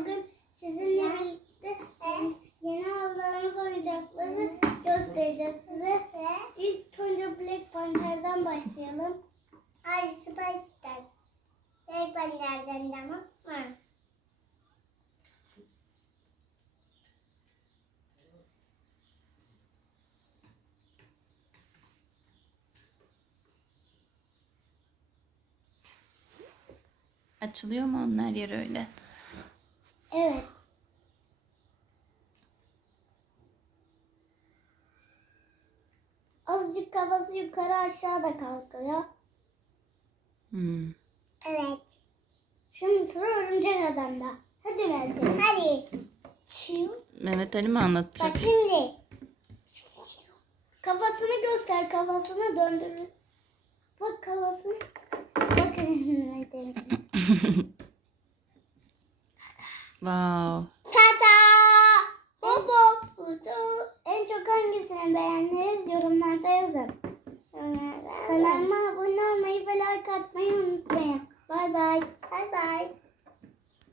bugün sizinle birlikte e, yeni aldığımız oyuncakları göstereceğiz size. İlk önce Black Panther'dan başlayalım. Ay ister. Tek ben nereden ama. Ha. Açılıyor mu onun her yeri öyle? Evet. Azıcık kafası yukarı aşağı da kalkıyor. Hmm. Evet. Şimdi sıra örümcek adamda. Hadi Meltem. Hadi. Çiu. Mehmet Ali mi anlatacak? Bak şimdi. Kafasını göster, kafasını döndür. Bak kafasını. Bakın Meltem. Wow. Tata. Uçu. En çok hangisini beğendiniz yorumlarda yazın. Kanalıma abone olmayı ve like atmayı unutmayın. Bay bay. Bye bye.